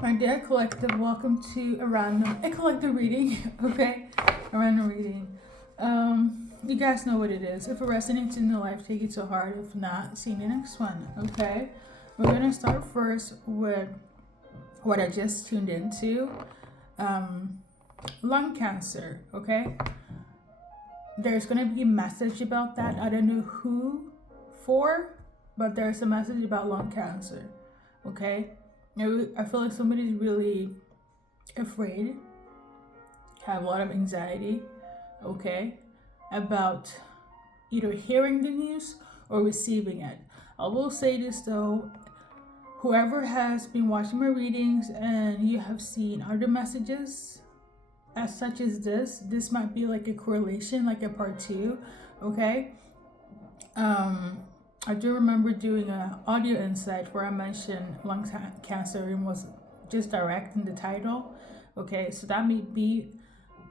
My dear collective, welcome to a collective reading, okay? A random reading. You guys know what it is. If it resonates in your life, take it to heart. If not, see the next one, okay? We're gonna start first with what I just tuned into. Lung cancer, okay? There's gonna be a message about that. I don't know who for, but there's a message about lung cancer, okay? I feel like somebody's really afraid, have a lot of anxiety, okay, about either hearing the news or receiving it. I will say this though, whoever has been watching my readings and you have seen other messages as such as this might be like a correlation, like a part 2, okay? I do remember doing an audio insight where I mentioned lung cancer and was just direct in the title. Okay, so that may be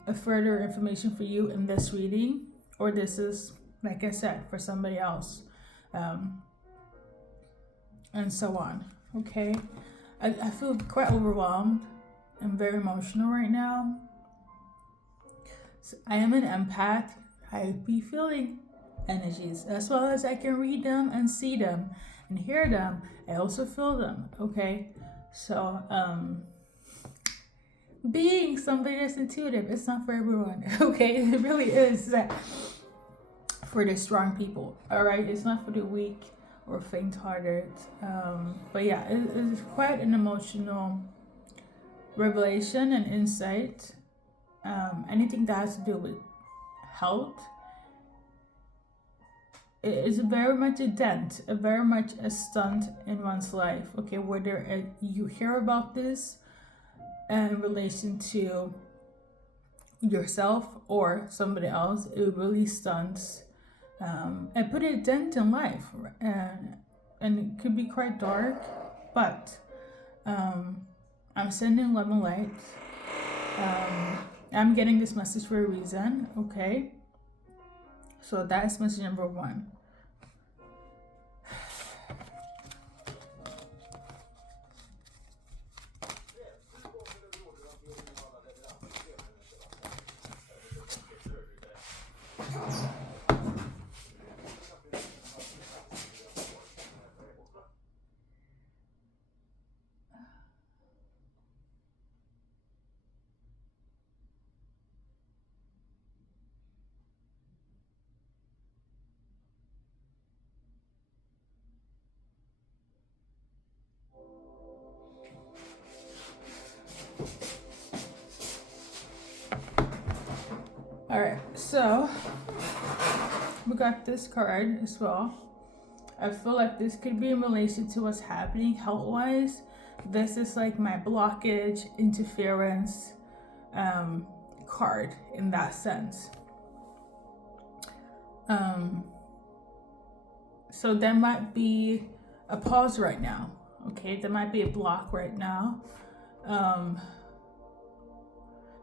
a further information for you in this reading, or this is, like I said, for somebody else, and so on. Okay, I feel quite overwhelmed. I'm very emotional right now. So I am an empath. I be feeling energies as well as I can read them and see them and hear them. I also feel them, okay? So being somebody that's intuitive, it's not for everyone, okay? It really is for the strong people, all right? It's not for the weak or faint-hearted. But yeah, it's quite an emotional revelation and insight. Anything that has to do with health, it's very much a dent, very much a stunt in one's life, okay? Whether you hear about this in relation to yourself or somebody else, it really stunts and put a dent in life, and it could be quite dark, but I'm sending love and light. I'm getting this message for a reason, okay? So that is message number 1. All right, so we got this card as well. I feel like this could be in relation to what's happening health-wise. This is like my blockage, interference card in that sense. So there might be a pause right now, okay? There might be a block right now.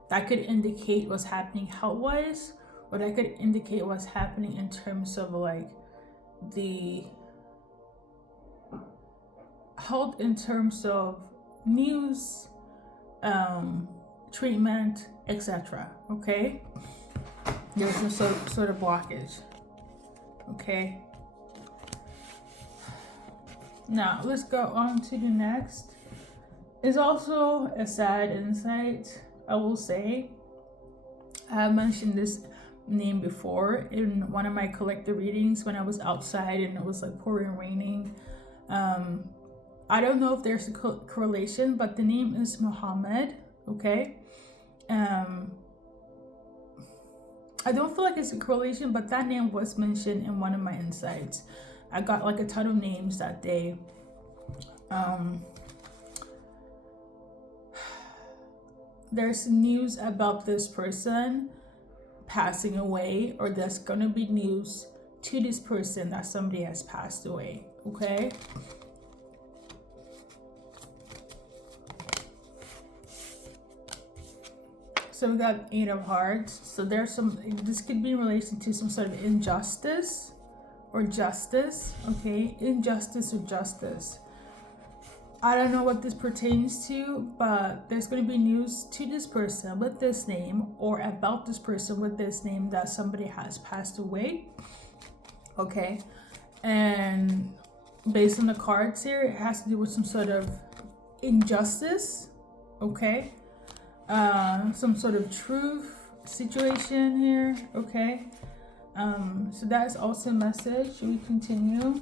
That could indicate what's happening health-wise, or that could indicate what's happening in terms of like the health in terms of news, treatment, etc. Okay? There's a sort of blockage. Okay? Now, let's go on to the next. It's also a sad insight, I will say. I have mentioned this name before in one of my collective readings when I was outside and it was like pouring and raining. I don't know if there's a correlation, but the name is Muhammad, okay? I don't feel like it's a correlation, but that name was mentioned in one of my insights. I got like a ton of names that day. There's news about this person passing away, or there's gonna be news to this person that somebody has passed away, okay? So we got 8 of Hearts. So there's this could be in relation to some sort of injustice or justice, okay? Injustice or justice. I don't know what this pertains to, but there's going to be news to this person with this name or about this person with this name that somebody has passed away. Okay. And based on the cards here, it has to do with some sort of injustice. Okay. Some sort of truth situation here. Okay. So that is also a message. Should we continue?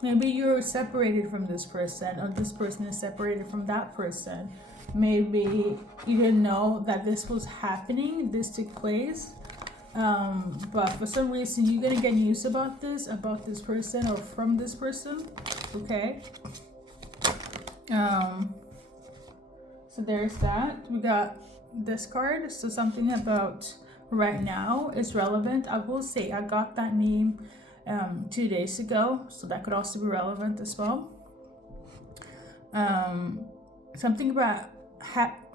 Maybe you're separated from this person, or this person is separated from that person. Maybe you didn't know that this was happening, this took place. But for some reason, you're going to get news about this person, or from this person. Okay. So there's that. We got this card. So something about right now is relevant. I will say I got that name 2 days ago, so that could also be relevant as well. Something about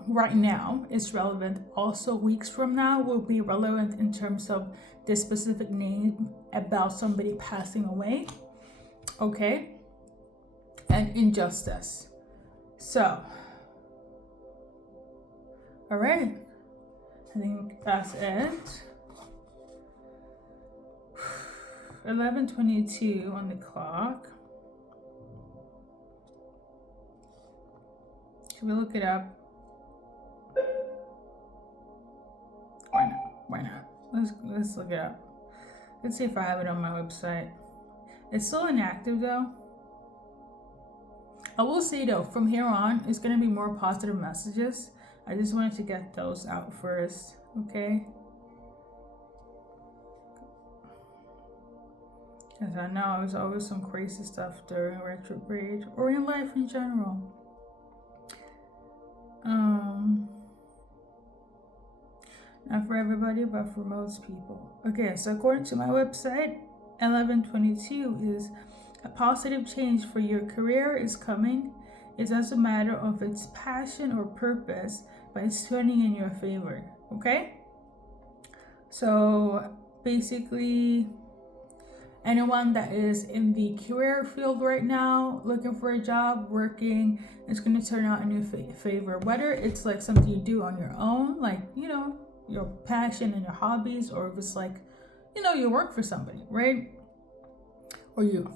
right now is relevant. Also, weeks from now will be relevant in terms of this specific name about somebody passing away. Okay, and injustice. So, all right, I think that's it. 11:22 on the clock. Should we look it up? Why not? Let's look it up. Let's see if I have it on my website. It's still inactive though. I will say though, from here on, it's gonna be more positive messages. I just wanted to get those out first, okay? Because I know there's always some crazy stuff during retrograde or in life in general. Not for everybody, but for most people. Okay, so according to my website, 11:22 is a positive change for your career is coming. It doesn't matter if it's passion or purpose, but it's turning in your favor. Okay? So basically, anyone that is in the career field right now, looking for a job, working, it's going to turn out in your favor. Whether it's like something you do on your own, like, you know, your passion and your hobbies, or if it's like, you know, you work for somebody, right? Or your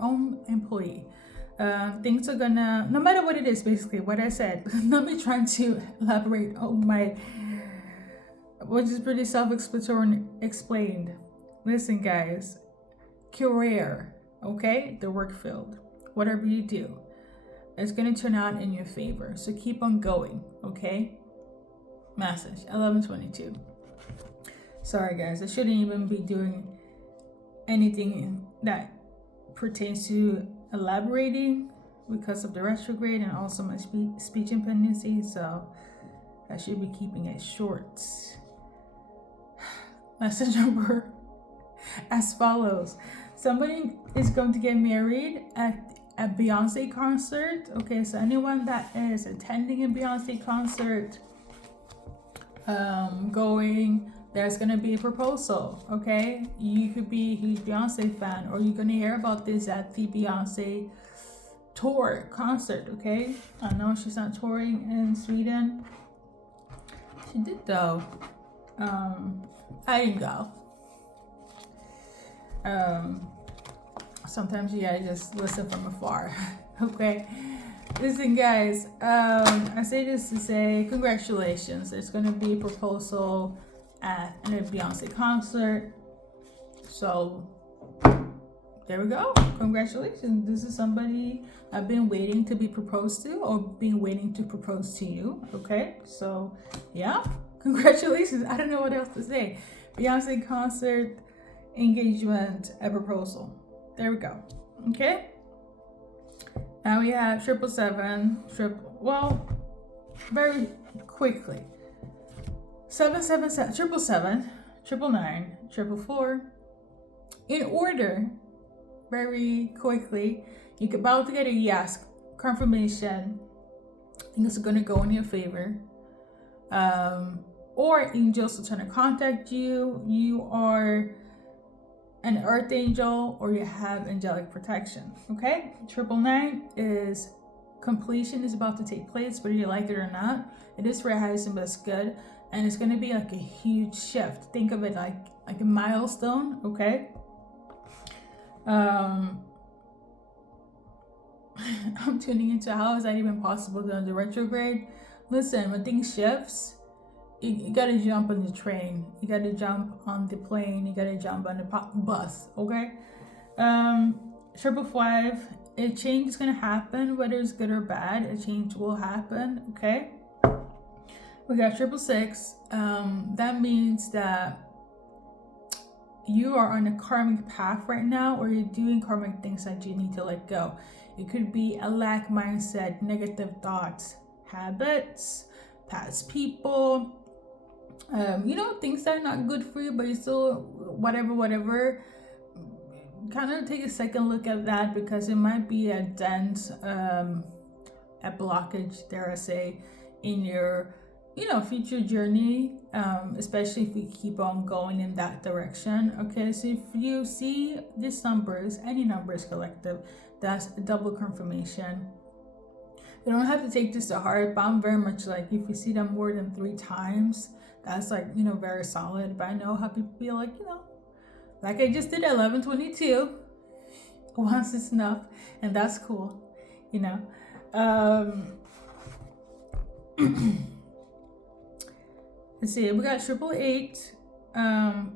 own employee. Things are gonna, no matter what it is, basically what I said. Not me trying to elaborate on my, which is pretty self-explanatory explained. Listen, guys, career, okay? The work field, whatever you do, it's going to turn out in your favor. So keep on going, okay? Message 11:22. Sorry, guys, I shouldn't even be doing anything that pertains to elaborating because of the retrograde and also my speech impendency. So I should be keeping it short. Message number as follows. Somebody is going to get married at a Beyonce concert. Okay, so anyone that is attending a Beyonce concert, there's gonna be a proposal. Okay, you could be a huge Beyonce fan, or you're gonna hear about this at the Beyonce tour concert. Okay, I know she's not touring in Sweden. She did though. I didn't go. Sometimes you gotta just listen from afar. Okay, listen, guys, I say this to say congratulations. There's gonna be a proposal at a Beyonce concert, so there we go. Congratulations. This is somebody I've been waiting to be proposed to, or been waiting to propose to you. Okay, so yeah, congratulations. I don't know what else to say. Beyonce concert, engagement, a proposal. There we go. Okay, now we have 777, well, very quickly, 777, 777, 999, 444, in order, very quickly. You're about to get a yes confirmation. Things are going to go in your favor. Or angels are trying to contact you. You are an earth angel, or you have angelic protection. Okay, 999 is completion is about to take place, whether you like it or not. It is very Hyacinth, but it's good, and it's going to be like a huge shift. Think of it like a milestone. Okay. I'm tuning into how is that even possible during the retrograde. Listen, when things shifts, you gotta jump on the train, you gotta jump on the plane, you gotta jump on the bus. Okay. 555, a change is gonna happen, whether it's good or bad. A change will happen. Okay. We got 666. That means that you are on a karmic path right now, or you're doing karmic things that you need to let go. It could be a lack mindset, negative thoughts, habits, past people, things that are not good for you, but you still whatever. Kind of take a second look at that, because it might be a dent, a blockage, dare I say, in your future journey, especially if we keep on going in that direction. Okay, so if you see these numbers, any numbers collective, that's a double confirmation. You don't have to take this to heart, but I'm very much like, if you see them more than 3 times, that's like, very solid. But I know how people feel like, like I just did 1122 once is enough, and that's cool. Let's see, we got 888.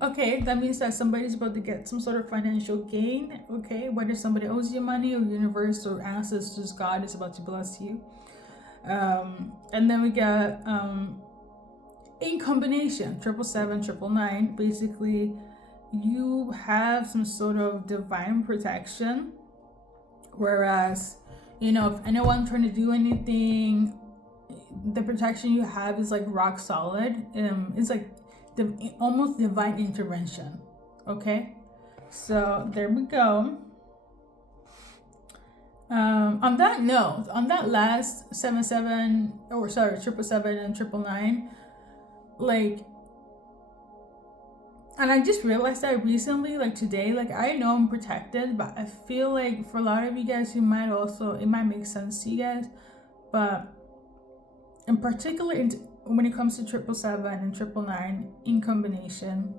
Okay, that means that somebody's about to get some sort of financial gain. Okay, whether somebody owes you money, or universe, or ancestors, God is about to bless you. And then we got in combination 777, 999. Basically, you have some sort of divine protection, whereas if anyone trying to do anything, the protection you have is like rock solid. It's like almost divine intervention. Okay, so there we go. On that note, on that last 777 and 999, like, and I just realized that recently, like today, like I know I'm protected, but I feel like for a lot of you guys, it might make sense to you guys, but in particular, when it comes to 777 and 999 in combination,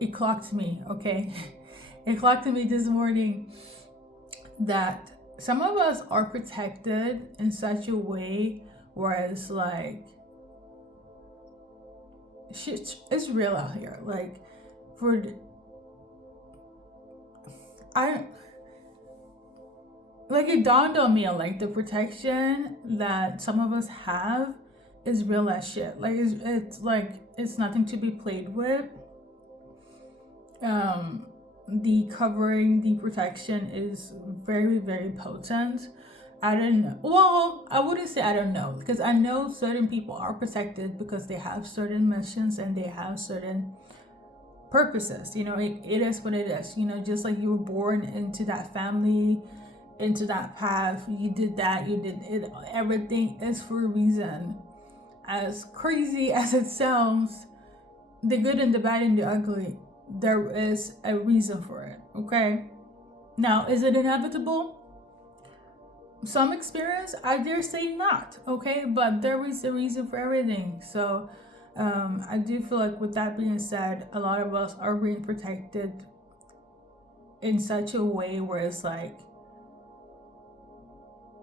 it clocked me. Okay, it clocked me this morning that some of us are protected in such a way where it's like, shit, it's real out here. Like, it dawned on me, like, the protection that some of us have is real as shit. Like, it's like, it's nothing to be played with. The covering, the protection is very, very potent. I don't know. Well, I wouldn't say I don't know, because I know certain people are protected because they have certain missions and they have certain purposes. It is what it is. Just like you were born into that family, into that path, you did that, you did it. Everything is for a reason. As crazy as it sounds, the good and the bad and the ugly, there is a reason for it. Okay. Now, is it inevitable? Some experience, I dare say not. Okay, but there is a reason for everything. So I do feel like, with that being said, a lot of us are being protected in such a way where it's like,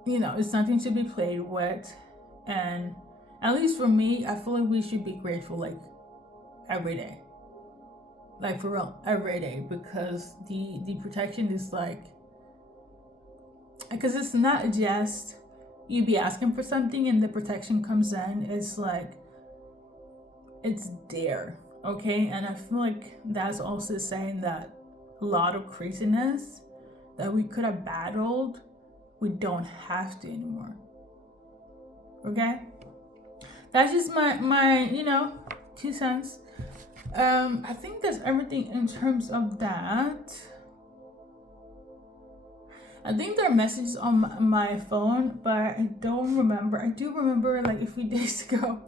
it's nothing to be played with. And at least for me, I feel like we should be grateful, like, every day. Like, for real, every day, because the protection is like, because it's not just you be asking for something and the protection comes in. It's like, it's there. Okay, and I feel like that's also saying that a lot of craziness that we could have battled, we don't have to anymore. Okay, that's just my 2 cents. I think that's everything in terms of that. I think there are messages on my phone, but I don't remember. I do remember, like, a few days ago,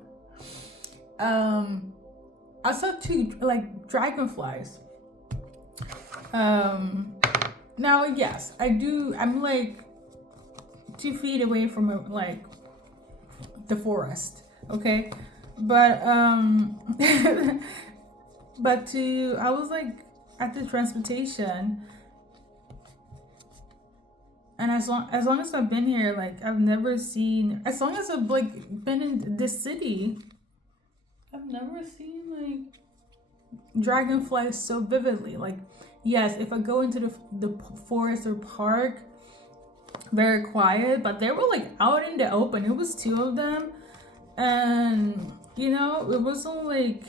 I saw two like dragonflies. Now yes, I do. I'm like 2 feet away from like the forest. Okay, but but I was like at the transportation, and as long as I've been here, like I've never seen. As long as I've like been in this city, I've never seen like dragonflies so vividly. Like, yes, if I go into the forest or park, very quiet, but they were like out in the open. It was two of them, and you know, it wasn't like,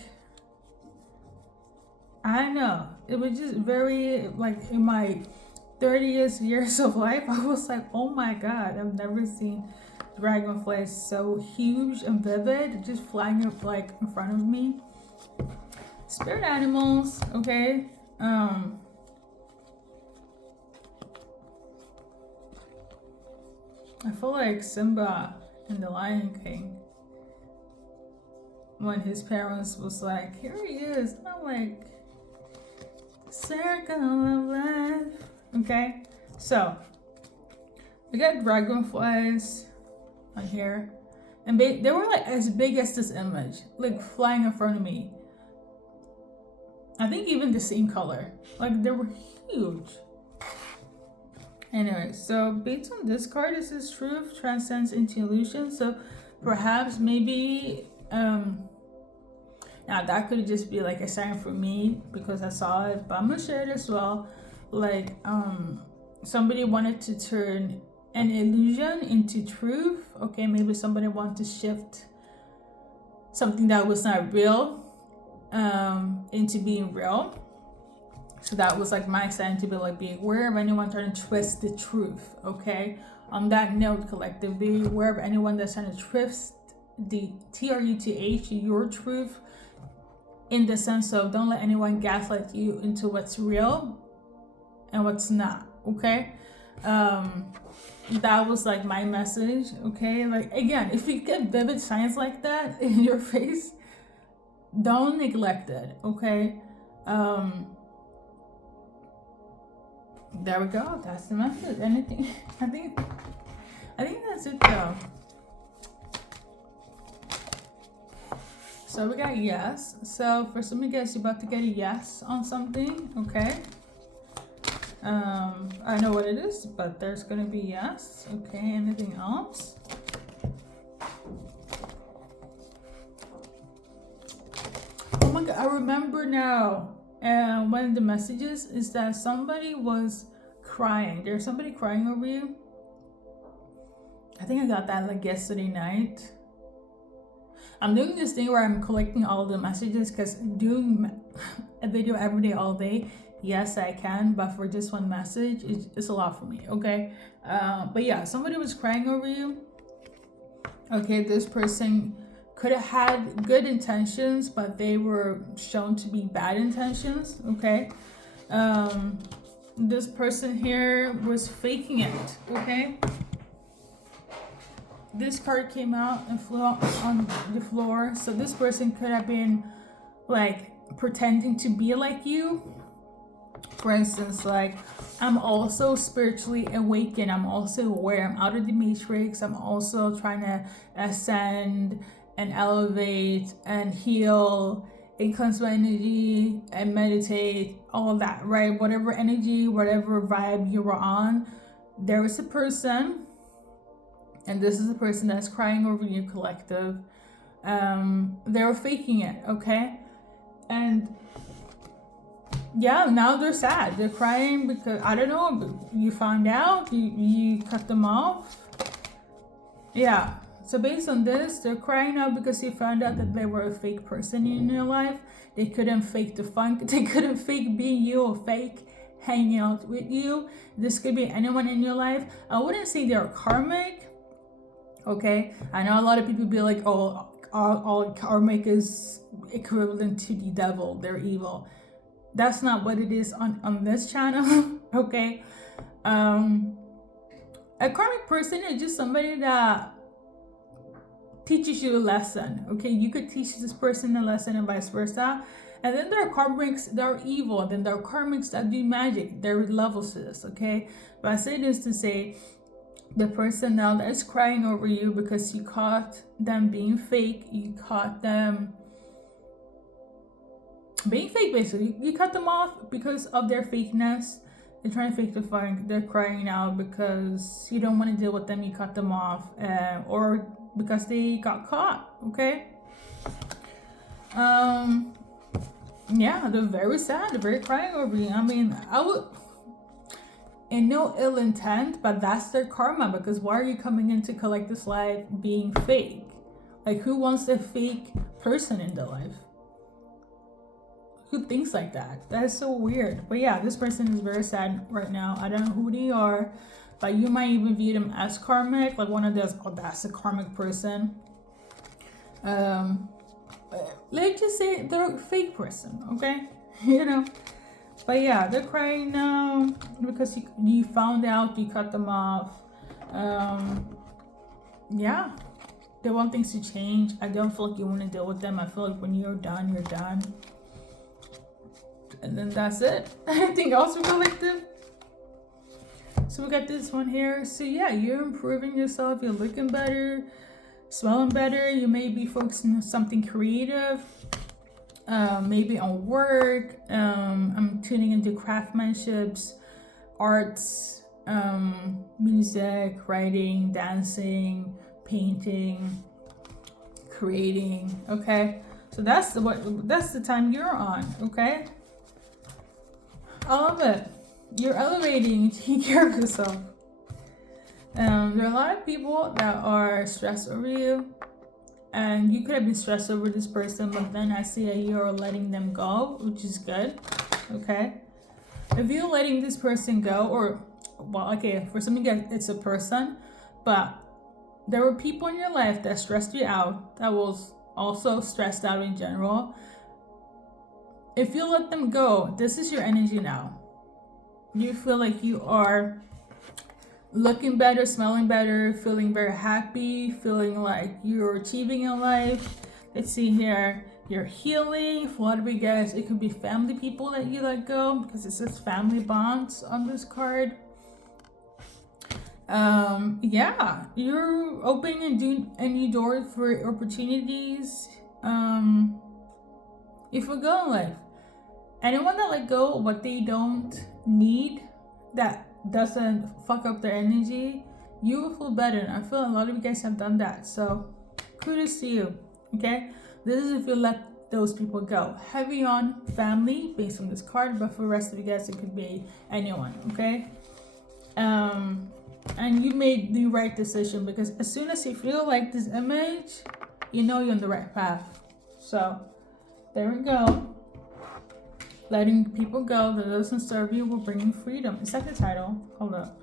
I don't know. It was just very like in my 30th years of life, I was like, oh my god, I've never seen dragonflies so huge and vivid, just flying up like in front of me. Spirit animals, okay. I feel like Simba in The Lion King, when his parents was like, here he is. And I'm like, circle of life. Okay, so we got dragonflies on here, and they were like as big as this image, like flying in front of me. I think even the same color, like they were huge. Anyway, so based on this card, this is truth transcends into illusion. So perhaps maybe now that could just be like a sign for me because I saw it, but I'm gonna share it as well. Like somebody wanted to turn an illusion into truth. Okay, maybe somebody wanted to shift something that was not real into being real. So that was like my sign to be like, be aware of anyone trying to twist the truth. Okay, on that note, collective, be aware of anyone that's trying to twist the truth, your truth, in the sense of don't let anyone gaslight you into what's real and what's not. Okay, that was like my message. Okay, like again, if you get vivid signs like that in your face, don't neglect it. Okay, there we go. That's the message. Anything? I think that's it though. So we got yes. So for some of you guys, you're about to get a yes on something. Okay. I know what it is, but there's gonna be yes. Okay. Anything else? Oh my god! I remember now. And one of the messages is that somebody was crying. There's somebody crying over you. I think I got that like yesterday night. I'm doing this thing where I'm collecting all the messages because doing a video every day, all day, yes, I can. But for just one message, it's a lot for me, okay? But yeah, somebody was crying over you. Okay, this person could have had good intentions, but they were shown to be bad intentions. Okay, this person here was faking it. Okay, this card came out and flew on the floor, so this person could have been like pretending to be like you. For instance, like, I'm also spiritually awakened, I'm also aware, I'm out of the matrix, I'm also trying to ascend and elevate and heal and cleanse my energy and meditate, all of that, right? Whatever energy, whatever vibe you were on, there is a person, and this is a person that's crying over you, collective. They were faking it, okay? And yeah, now they're sad. They're crying because, I don't know, you found out, you cut them off. Yeah. So based on this, they're crying out because you found out that they were a fake person in your life. They couldn't fake the fun. They couldn't fake being you or fake hanging out with you. This could be anyone in your life. I wouldn't say they're karmic. Okay, I know a lot of people be like, oh, all karmic is equivalent to the devil. They're evil. That's not what it is on this channel. Okay, a karmic person is just somebody that teaches you a lesson. Okay, you could teach this person a lesson and vice versa. And then there are karmics that are evil, and then there are karmics that do magic. There are levels to this, okay? But I say this to say, the person now that is crying over you because you caught them being fake, you caught them being fake, basically. You cut them off because of their fakeness. They're trying to fake the fun. They're crying now because you don't want to deal with them. You cut them off, or because they got caught. Okay. Yeah, they're very sad. They're very crying over you. I mean, I would, in no ill intent, but that's their karma. Because why are you coming into collect this life being fake? Like, who wants a fake person in their life? Who thinks like that? That is so weird. But yeah, this person is very sad right now. I don't know who they are, but you might even view them as karmic, like one of those. Oh, that's a karmic person. Let's just say they're a fake person, okay? You know. But yeah, they're crying now because you found out, you cut them off. Yeah, they want things to change. I don't feel like you want to deal with them. I feel like when you're done, you're done. And then that's it. Anything else we collective? So we got this one here. So yeah, you're improving yourself. You're looking better, smelling better. You may be focusing on something creative, maybe on work. I'm tuning into craftsmanships, arts, music, writing, dancing, painting, creating. Okay, so that's the time you're on. Okay. I love it. You're elevating, taking care of yourself. There are a lot of people that are stressed over you, and you could have been stressed over this person, but then I see that you're letting them go, which is good. Okay. If you're letting this person go, or, well, okay, for some of you guys, it's a person, but there were people in your life that stressed you out, that was also stressed out in general. If you let them go, this is your energy now. You feel like you are looking better, smelling better, feeling very happy, feeling like you're achieving in life. Let's see here. You're healing. For a lot of you guys, it could be family people that you let go because it says family bonds on this card. Yeah, you're opening a new door for opportunities. You forgo in life. Anyone that let go of what they don't need, that doesn't fuck up their energy, you will feel better. And I feel a lot of you guys have done that. So kudos to you. Okay? This is if you let those people go. Heavy on family based on this card, but for the rest of you guys, it could be anyone. Okay? And you made the right decision because as soon as you feel like this image, you know you're on the right path. So there we go. Letting people go that doesn't serve you will bring you freedom. Is that the title? Hold up.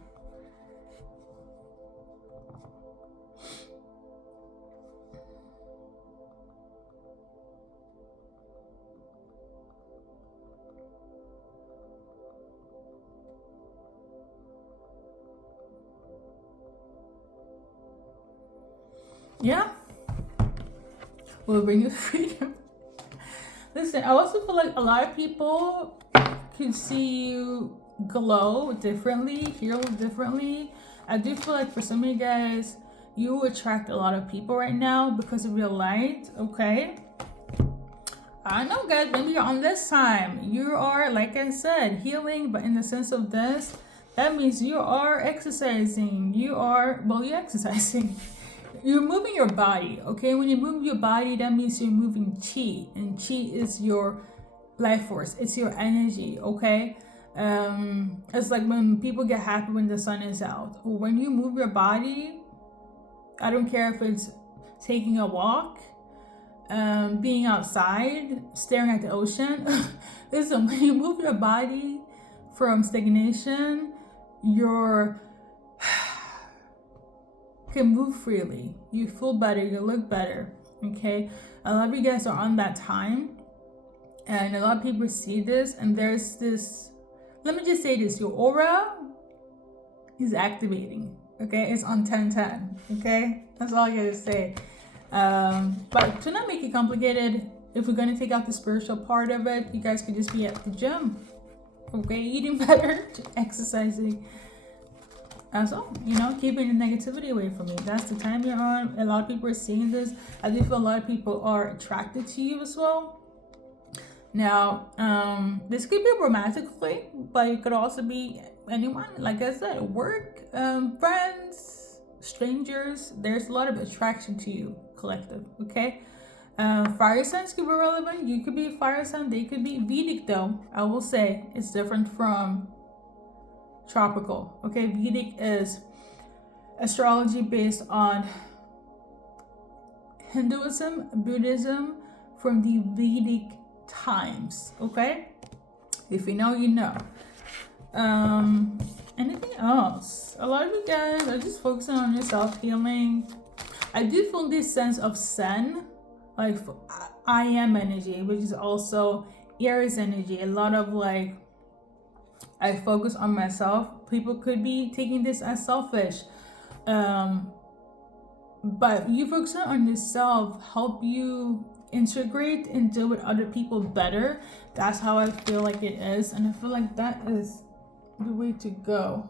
Yeah. Will bring you freedom. Listen, I also feel like a lot of people could see you glow differently, heal differently. I do feel like for some of you guys, you attract a lot of people right now because of your light, okay? I know, guys, maybe you're on this time. You are, like I said, healing, but in the sense of this, that means you are exercising. You're exercising. You're moving your body, okay? When you move your body, that means you're moving chi, and chi is your life force. It's your energy, okay? It's like when people get happy when the sun is out. When you move your body, I don't care if it's taking a walk, being outside, staring at the ocean. Listen, when you move your body from stagnation, you're can move freely. You feel better, you look better. Okay, a lot of you guys are on that time, and a lot of people see this, and there's this, let me just say this, your aura is activating. Okay, it's on 10-10. Okay, that's all I gotta say. But to not make it complicated, if we're going to take out the spiritual part of it, you guys could just be at the gym, okay, eating better, exercising. So, keeping the negativity away from you. That's the time you're on. A lot of people are seeing this. I do feel a lot of people are attracted to you as well. Now, this could be romantically, but it could also be anyone. Like I said, work, friends, strangers. There's a lot of attraction to you, collective, okay? Fire signs could be relevant. You could be a fire sign. They could be Vedic, though. I will say it's different from tropical, okay? Vedic is astrology based on Hinduism, Buddhism from the Vedic times, okay? If you know, you know. Anything else? A lot of you guys are just focusing on your self-healing. I do feel this sense of Sun, like I am energy, which is also Aries energy. A lot of like, I focus on myself. People could be taking this as selfish. But you focus on yourself, help you integrate and deal with other people better. That's how I feel like it is. And I feel like that is the way to go.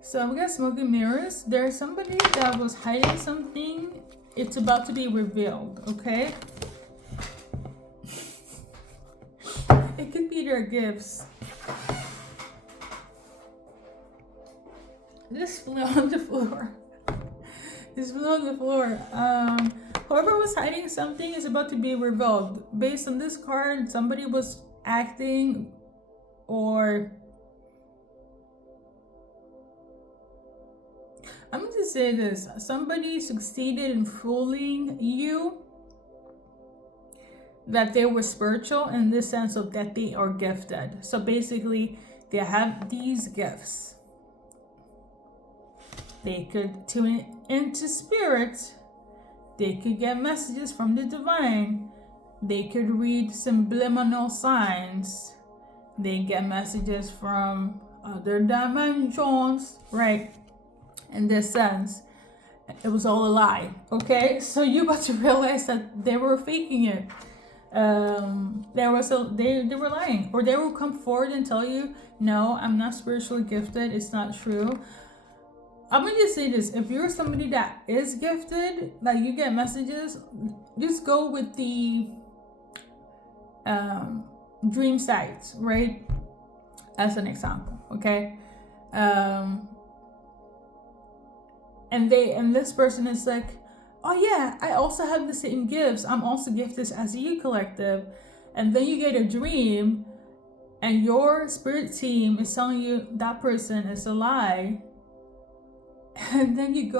So we got smoking mirrors. There's somebody that was hiding something. It's about to be revealed, okay? It could be their gifts. This flew on the floor. This flew on the floor. Whoever was hiding something is about to be revealed. Based on this card, somebody was acting or... I'm going to say this. Somebody succeeded in fooling you that they were spiritual in the sense of that they are gifted. So basically, they have these gifts. They could tune into spirit. They could get messages from the divine. They could read subliminal signs. They get messages from other dimensions, right? In this sense, it was all a lie, okay? So you're about to realize that they were faking it. They were lying, or they will come forward and tell you, no, I'm not spiritually gifted. It's not true. I'm gonna just say this: if you're somebody that is gifted, like you get messages, just go with the dream sites, right? As an example, okay? And this person is like, oh yeah, I also have the same gifts. I'm also gifted as you, collective. And then you get a dream, and your spirit team is telling you that person is a lie. And then you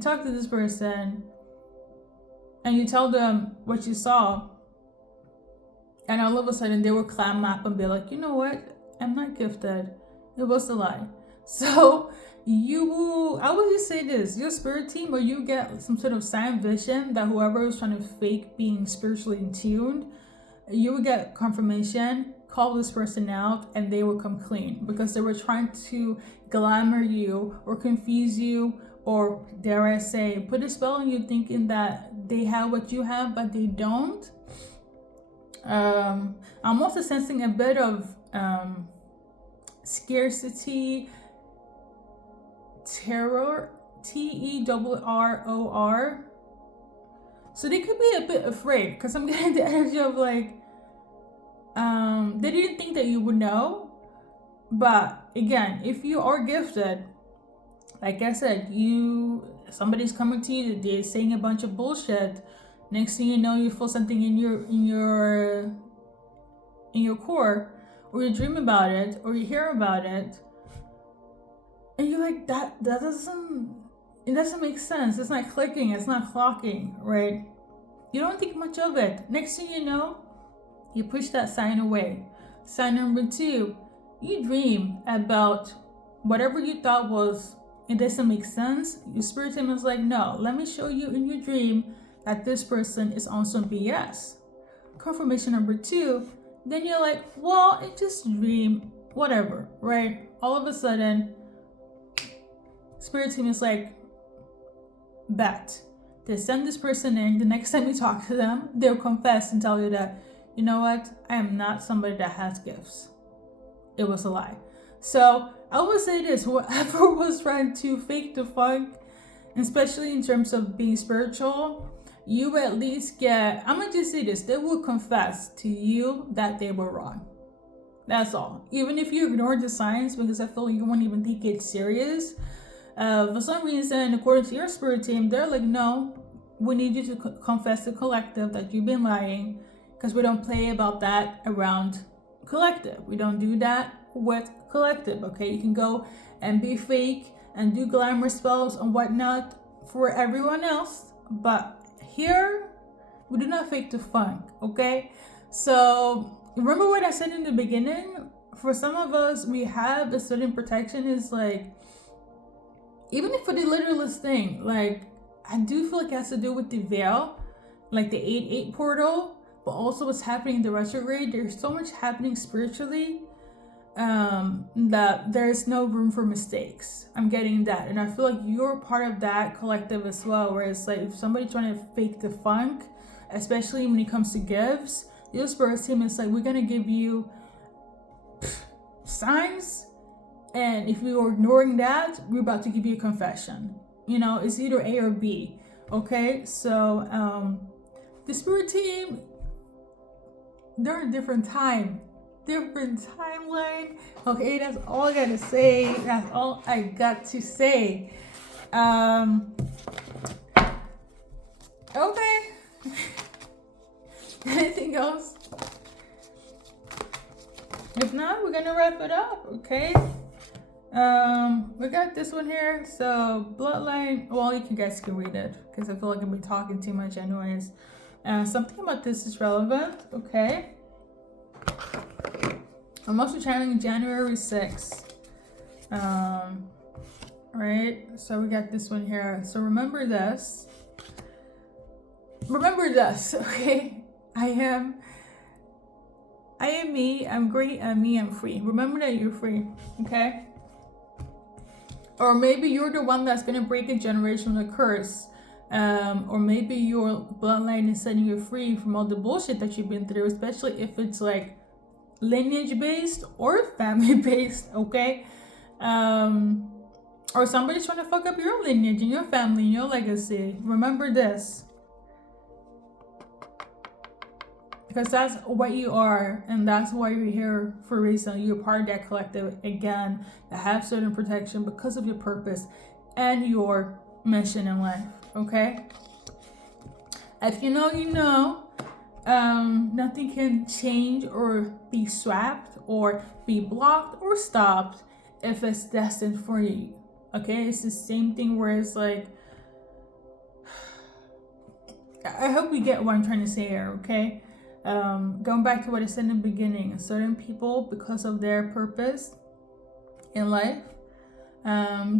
talk to this person, and you tell them what you saw. And all of a sudden, they will clam up and be like, you know what? I'm not gifted. It was a lie. So I would just say this: your spirit team, or you get some sort of sign vision that whoever is trying to fake being spiritually in tuned, you would get confirmation, call this person out, and they will come clean because they were trying to glamour you or confuse you, or dare I say, put a spell on you thinking that they have what you have, but they don't. I'm also sensing a bit of scarcity, terror, TERROR. So they could be a bit afraid because I'm getting the energy of like, they didn't think that you would know. But again, if you are gifted, like I said, somebody's coming to you, they're saying a bunch of bullshit. Next thing you know, you feel something in your core, or you dream about it, or you hear about it, and you're like, that doesn't make sense. It's not clicking. It's not clocking, right? You don't think much of it. Next thing you know, you push that sign away. Sign number 2, you dream about whatever you thought it doesn't make sense. Your spirit team is like, no, let me show you in your dream that this person is on some BS. Confirmation number 2, then you're like, well, it's just a dream. whatever, right? All of a sudden, spirit team is like, bet. They send this person in. The next time you talk to them, they'll confess and tell you that, you know what, I am not somebody that has gifts. It was a lie. So I would say this, whoever was trying to fake the funk, especially in terms of being spiritual, you at least get, I'm gonna just say this, they will confess to you that they were wrong. That's all. Even if you ignore the signs, because I feel like you won't even take it serious. For some reason, according to your spirit team, they're like, no, we need you to confess to collective that you've been lying, because we don't play about that around collective. We don't do that with collective, okay? You can go and be fake and do glamour spells and whatnot for everyone else, but here, we do not fake the funk, okay? So, remember what I said in the beginning? For some of us, we have a certain protection. Is like, even if for the literalist thing, like, I do feel like it has to do with the veil, like the 8-8 portal, but also what's happening in the retrograde. There's so much happening spiritually that there's no room for mistakes. I'm getting that. And I feel like you're part of that collective as well, where it's like, if somebody's trying to fake the funk, especially when it comes to gifts, your spirit team is like, we're going to give you signs. And if you're ignoring that, we're about to give you a confession. You know, it's either A or B. Okay, so the spirit team, they're in a different timeline. Okay, that's all I gotta say. That's all I got to say. Okay. Anything else? If not, we're gonna wrap it up. Okay. We got this one here. So bloodline. Well, you guys can read it because I feel like I've been talking too much, anyways. Something about this is relevant. Okay. I'm also channeling January 6th. Right. So we got this one here. So remember this. Remember this. Okay. I am me. I'm great. I'm me. I'm free. Remember that you're free. Okay. Or maybe you're the one that's going to break a generational curse. Or maybe your bloodline is setting you free from all the bullshit that you've been through, especially if it's like lineage based or family based, okay? Or somebody's trying to fuck up your lineage and your family and your legacy. Remember this. Because that's what you are, and that's why you're here for a reason. You're part of that collective, again, that have certain protection because of your purpose and your mission in life, okay? If you know, you know. Nothing can change or be swapped or be blocked or stopped if it's destined for you, okay? It's the same thing where it's like, I hope you get what I'm trying to say here, okay? Going back to what I said in the beginning, certain people, because of their purpose in life,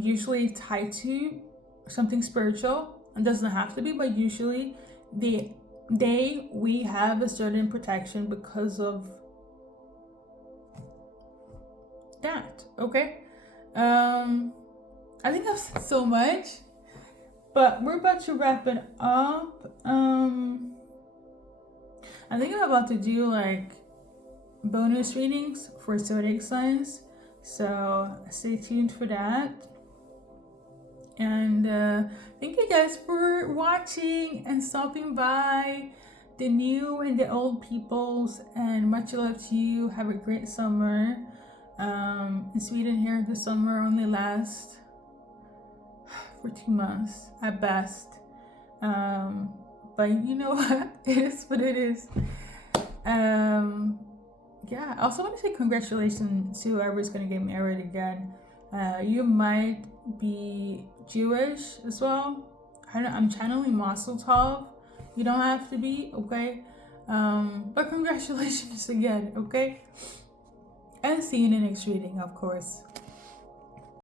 usually tied to something spiritual. It doesn't have to be, but usually we have a certain protection because of that, okay? I think I've said so much, but we're about to wrap it up. I think I'm about to do like bonus readings for zodiac signs, so stay tuned for that. And thank you guys for watching and stopping by, the new and the old peoples, and much love to you. Have a great summer. In Sweden here, the summer only lasts for 2 months at best. But you know what? It is what it is. Yeah, I also want to say congratulations to whoever's going to get married again. You might be Jewish as well. I'm channeling Mazel Tov. You don't have to be, okay? But congratulations again, okay? And see you in the next reading, of course.